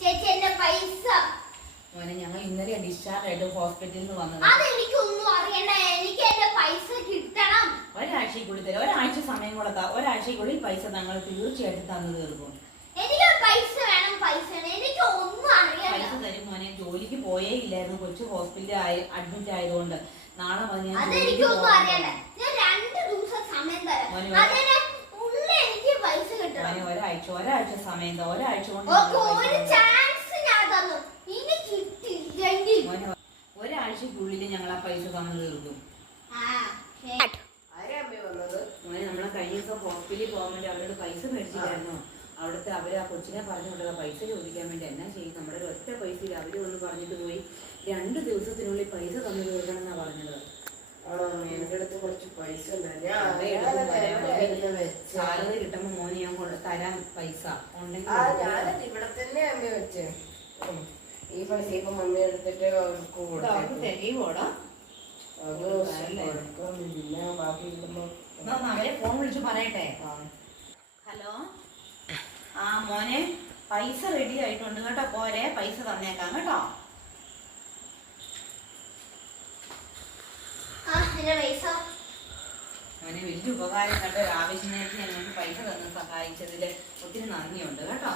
ചേച്ചി എന്റെ പൈസ മോനെ ഞങ്ങൾ ഇന്നലെ ഡിസ്ചാർജ് ആയിട്ട് ഹോസ്പിറ്റലിൽ നിന്ന് വന്നത്. അതെനിക്കൊന്നും അറിയണ്ട, എനിക്ക് എന്റെ പൈസ കിട്ടണം. ഒരാഴ്ചക്കുള്ളിൽ തരാം, ഒരാഴ്ച സമയം കൊടുത്താ ഒരാഴ്ചക്കുള്ളിൽ പൈസ ഞങ്ങൾ തീർച്ചയായിട്ടും തന്നു തീർക്കും. എനിക്ക് പൈസ വേണം, പൈസ വേണം, എനിക്ക് ഒന്നും അറിയണ്ട. പൈസ തരും മോനെ. ജോലിക്ക് പോയേ ഇല്ലായിരുന്നു, കൊച്ചു ഹോസ്പിറ്റലിൽ അഡ്മിറ്റ് ആയതുകൊണ്ട്. നാളെ അതെനിക്കൊന്നും അറിയണ്ട. ഞാൻ 2 ദിവസം സമയം തരാം, അതിനുള്ളിൽ എനിക്ക് പൈസ കിട്ടണം. ഒരാഴ്ച സമയം തരാം, ഒരാഴ്ച കൊണ്ട് ഒരു ചാൻസ് ഞാൻ തന്നു, ഇനി കിട്ടില്ലെങ്കിൽ ഒരാഴ്ചക്കുള്ളിൽ ഞങ്ങൾ ആ പൈസ തന്നു തീർക്കും. മോനെ നമ്മളെ കഴിഞ്ഞ ദിവസം ഹോസ്പിറ്റലിൽ പോകാൻ വേണ്ടി അവരോട് പൈസ മേടിച്ചില്ലായിരുന്നു. അവിടുത്തെ അവര് ആ കൊച്ചിനെ പറഞ്ഞുകൊണ്ടുള്ള പൈസ ചോദിക്കാൻ വേണ്ടി എന്നാ ചെയ്യും? നമ്മുടെ ഒറ്റ പൈസയിൽ അവര് ഒന്ന് പറഞ്ഞിട്ട് പോയി 2 ദിവസത്തിനുള്ളിൽ പൈസ തന്നു തീർക്കണം എന്നാ പറഞ്ഞത്. എന്റെ അടുത്ത് കുറച്ച് പൈസ സാലറി കിട്ടുമ്പോ മോനെ ഞാൻ തരാൻ പൈസ ഉണ്ടെങ്കിൽ ഇവിടെ തന്നെ അമ്മ വെച്ചേ. ഈ പൈസ ഇപ്പൊ മമ്മി എടുത്തിട്ട് അവർക്ക് പിന്നെ ബാക്കി കിട്ടുമ്പോ അവരെ ഫോൺ വിളിച്ചു പറയട്ടെ. ഹലോ, ആ മോനെ പൈസ റെഡി ആയിട്ടുണ്ട് കേട്ടോ, പോരെ പൈസ തന്നേക്കാം കേട്ടോ. മോനെ വലിയ ഉപകാരം കേട്ടോ, ഒരു ആവശ്യത്തിനേക്ക് ഞങ്ങൾക്ക് പൈസ തന്ന് സഹായിച്ചതിൽ ഒത്തിരി നന്ദിയുണ്ട് കേട്ടോ.